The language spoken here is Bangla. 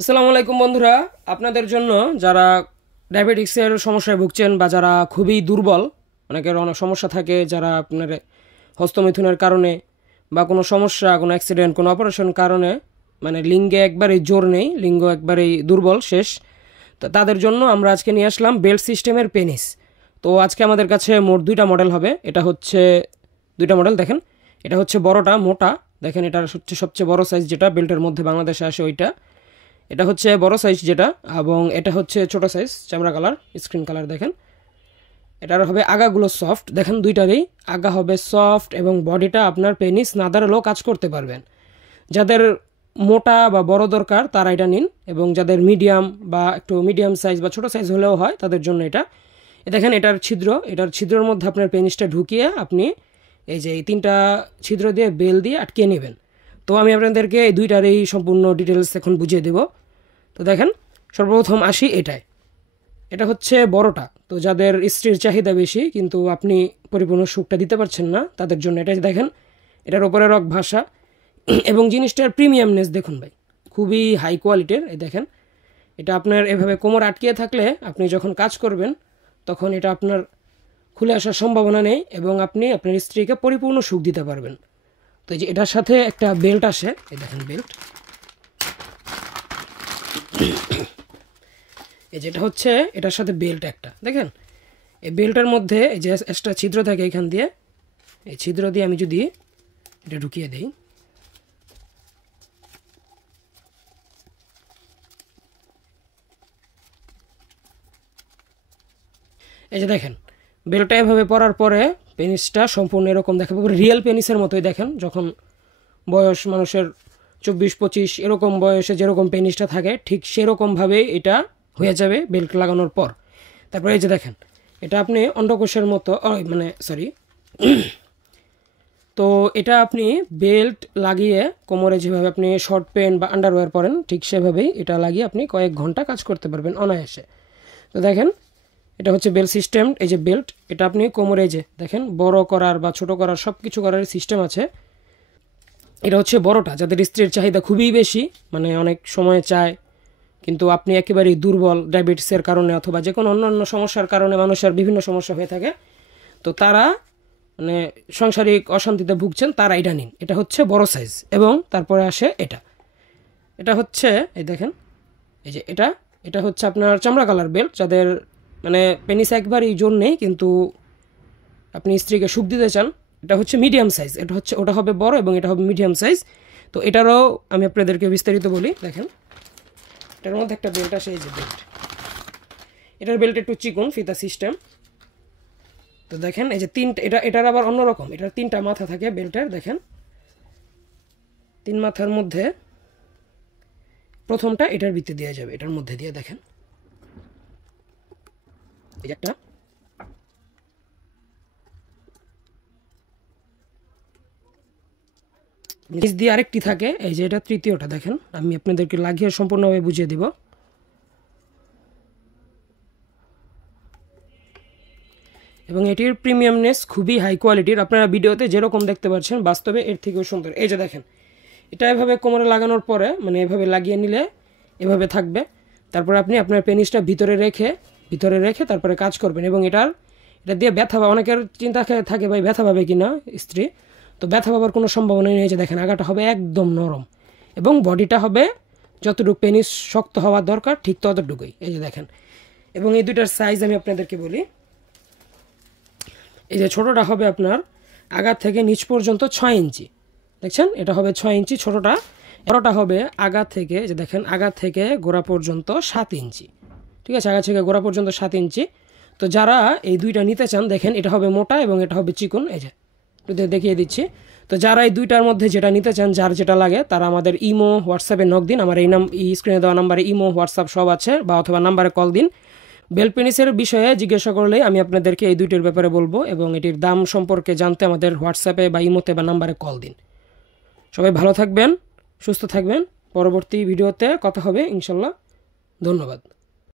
আসসালামু আলাইকুম বন্ধুরা, আপনাদের জন্য যারা ডায়াবেটিক্সের সমস্যায় ভুগছেন বা যারা খুবই দুর্বল, অনেকের অনেক সমস্যা থাকে, যারা আপনার হস্তমৈথুনের কারণে বা কোনো সমস্যা, কোনো অ্যাক্সিডেন্ট, কোনো অপারেশন কারণে মানে লিঙ্গে একবারেই জোর নেই, লিঙ্গ একবারেই দুর্বল শেষ, তো তাদের জন্য আমরা আজকে নিয়ে আসলাম বেল্ট সিস্টেমের পেনিস। তো আজকে আমাদের কাছে মোট দুইটা মডেল হবে। এটা হচ্ছে দুইটা মডেল, দেখেন এটা হচ্ছে বড়টা মোটা, দেখেন এটা হচ্ছে সবচেয়ে বড় সাইজ যেটা বেল্টের মধ্যে বাংলাদেশে আসে ওইটা। এটা হচ্ছে বড় সাইজ যেটা, এবং এটা হচ্ছে ছোট সাইজ চামড়া কালার, স্ক্রিন কালার। দেখেন এটার হবে আগাগুলো সফট, দেখেন দুইটারই আগা হবে সফট এবং বডিটা আপনার পেনিস না দাঁড়ালেও কাজ করতে পারবেন। যাদের মোটা বা বড় দরকার তারা এটা নিন, এবং যাদের মিডিয়াম বা একটু মিডিয়াম সাইজ বা ছোট সাইজ হলেও হয় তাদের জন্য এটা। দেখেন এটার ছিদ্রের মধ্যে আপনার পেনিসটা ঢুকিয়ে আপনি এই যে এই তিনটা ছিদ্র দিয়ে বেল দিয়ে আটকে নেবেন। তো আমি আপনাদেরকে এই দুইটার এই সম্পূর্ণ ডিটেলস এখন বুঝিয়ে দেব। তো দেখেন সর্বপ্রথম আসি এটায়, এটা হচ্ছে বড়টা। তো যাদের স্ত্রীর চাহিদা বেশি কিন্তু আপনি পরিপূর্ণ সুখটা দিতে পারছেন না তাদের জন্য এটা। দেখেন এটার ওপরে রক ভাষা এবং জিনিসটার প্রিমিয়ামনেস দেখুন ভাই, খুবই হাই কোয়ালিটির। এই দেখেন এটা আপনার এভাবে কোমর আটকিয়ে থাকলে আপনি যখন কাজ করবেন তখন এটা আপনার খুলে আসার সম্ভাবনা নেই এবং আপনি আপনার স্ত্রীকে পরিপূর্ণ সুখ দিতে পারবেন। তো এই যে এটার সাথে একটা বেল্ট আসে, এই দেখেন বেল্ট, এই যেটা হচ্ছে এটার সাথে বেল্ট একটা, দেখেন এই বেল্টের মধ্যে এই যে এক্সট্রা ছিদ্র থাকে, এখান দিয়ে এই ছিদ্র দিয়ে আমি যদি এটা ঢুকিয়ে দিই, এই যে দেখেন বেল্টটা এভাবে পরার পরে পেনিসটা সম্পূর্ণ এরকম দেখা পাবে, রিয়েল পেনিসের মতোই। দেখেন যখন বয়স মানুষের 24-25 এরকম বয়সে যেরকম পেনিসটা থাকে ঠিক সেরকমভাবেই এটা হয়ে যাবে বেল্ট লাগানোর পর। তারপরে এই যে দেখেন এটা আপনি অন্ডকোষের মতো মানে সরি তো এটা আপনি বেল্ট লাগিয়ে কোমরে যেভাবে আপনি শর্ট প্যান্ট বা আন্ডারওয়্যার পরেন ঠিক সেভাবেই এটা লাগিয়ে আপনি কয়েক ঘন্টা কাজ করতে পারবেন অনায়াসে। তো দেখেন এটা হচ্ছে বেল্ট সিস্টেম, এই যে বেল্ট, এটা আপনি কোমরে যে দেখেন বড় করার বা ছোট করার সব কিছু করার সিস্টেম আছে। এটা হচ্ছে বড়টা, যাদের স্ত্রীর চাহিদা খুবই বেশি, মানে অনেক সময় চায় কিন্তু আপনি একেবারেই দুর্বল ডায়াবেটিসের কারণে অথবা যে কোনো অন্যান্য সমস্যার কারণে মানুষের বিভিন্ন সমস্যা হয়ে থাকে, তো তারা মানে সাংসারিক অশান্তিতে ভুগছেন, তারা এটা নিন। এটা হচ্ছে বড় সাইজ এবং তারপরে আসে এটা, এটা হচ্ছে এই দেখেন এই যে এটা, এটা হচ্ছে আপনার চামড়া কালার বেল্ট, যাদের মানে পেনিস একবারই জোর নেই কিন্তু আপনি স্ত্রীকে সুখ দিতে চান। এটা হচ্ছে মিডিয়াম সাইজ, এটা হচ্ছে ওটা হবে বড় এবং এটা হবে মিডিয়াম সাইজ। তো এটারও আমি আপনাদেরকে বিস্তারিত বলি। দেখেন এটার মধ্যে একটা বেল্ট আসে, এই যে বেল্ট, এটার বেল্ট একটু চিকন ফিতা সিস্টেম। তো দেখেন এই যে তিনটা, এটার আবার অন্যরকম, এটার তিনটা মাথা থাকে বেল্টের। দেখেন তিন মাথার মধ্যে প্রথমটা এটার ভিতরে দেওয়া যাবে, এটার মধ্যে দিয়ে দেখেন এই যে একটা, নিচ দিয়ে আরেকটি থাকে, এই যে এটা তৃতীয়টা। দেখেন আমি আপনাদেরকে লাগিয়ে সম্পূর্ণভাবে বুঝিয়ে দিব। এবং এটির প্রিমিয়ামনেস খুবই হাই কোয়ালিটির, আপনারা ভিডিওতে যেরকম দেখতে পাচ্ছেন বাস্তবে এর থেকেও সুন্দর। এই যে দেখেন এটা এভাবে কোমরে লাগানোর পরে মানে এভাবে লাগিয়ে নিলে এভাবে থাকবে, তারপরে আপনি আপনার পেনিসটা ভিতরে রেখে তারপরে কাজ করবেন। এবং এটা দিয়ে ব্যথা বা অনেকের চিন্তা থাকে ভাই ব্যথা পাবে কি না স্ত্রী, তো ব্যথা পাবার কোনো সম্ভাবনা নেই। যে দেখেন আগাটা হবে একদম নরম এবং বডিটা হবে যতটুকু পেনিস শক্ত হওয়ার দরকার ঠিক ততটুকুই। এই যে দেখেন, এবং এই দুইটার সাইজ আমি আপনাদেরকে বলি। এই যে ছোটোটা হবে আপনার আগা থেকে নিচ পর্যন্ত 6 ইঞ্চি, দেখছেন এটা হবে 6 ইঞ্চি ছোটোটা। বড়টা হবে আগা থেকে, যে দেখেন আগা থেকে গোড়া পর্যন্ত 7 ইঞ্চি, ঠিক আছে, আগা থেকে গোড়া পর্যন্ত 7 ইঞ্চি। তো যারা এই দুইটা নিতে চান দেখেন এটা হবে মোটা এবং এটা হবে চিকন, এই যে দেখিয়ে দিচ্ছি। তো যারা এই দুইটার মধ্যে যেটা নিতে চান, যার যেটা লাগে তারা আমাদের ইমো হোয়াটসঅ্যাপে নক দিন, আমার এই স্ক্রিনে দেওয়া নাম্বারে ইমো হোয়াটসঅ্যাপ সব আছে, বা অথবা নাম্বারে কল দিন। বেল্ট পেনিসের বিষয়ে জিজ্ঞাসা করলে আমি আপনাদেরকে এই দুইটির ব্যাপারে বলবো, এবং এটির দাম সম্পর্কে জানতে আমাদের হোয়াটসঅ্যাপে বা ইমোতে বা নাম্বারে কল দিন। সবাই ভালো থাকবেন, সুস্থ থাকবেন, পরবর্তী ভিডিওতে কথা হবে ইনশাল্লাহ। ধন্যবাদ।